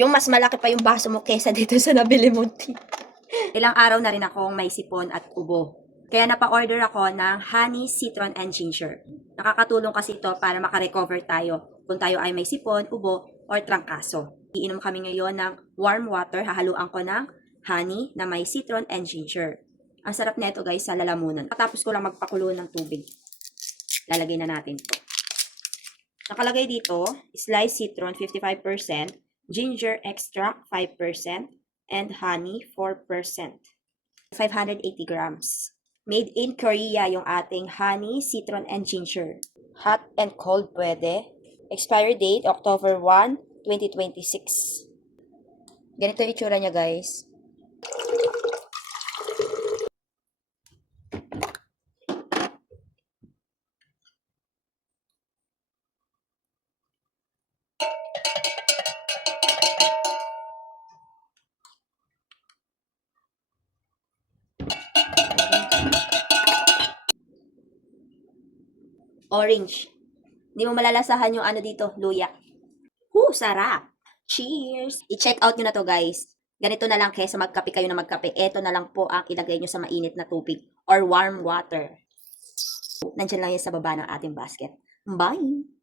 Yung mas malaki pa yung baso mo kesa dito sa nabili mong tea. Ilang araw na rin akong may sipon at ubo. Kaya napa-order ako ng honey, citron, and ginger. Nakakatulong kasi ito para makarecover tayo kung tayo ay may sipon, ubo, or trangkaso. Iinom kami ngayon ng warm water. Hahaluan ko ng honey na may citron and ginger. Ang sarap nito guys sa lalamunan. Tapos ko lang magpakulo ng tubig. Lalagay na natin ito. Nakalagay dito, sliced citron 55%, ginger extract 5%, and honey 4%. 580 grams. Made in Korea yung ating honey, citron, and ginger. Hot and cold pwede. Expiry date, October 1, 2026. Ganito yung itsura niya guys. Orange. Hindi mo malalasahan yung ano dito, luya. Sarap! Cheers! I-check out nyo na to guys. Ganito na lang kaysa magkape kayo na magkape. Ito na lang po ang ilagay nyo sa mainit na tubig or warm water. Nandiyan lang yan sa baba ng ating basket. Bye!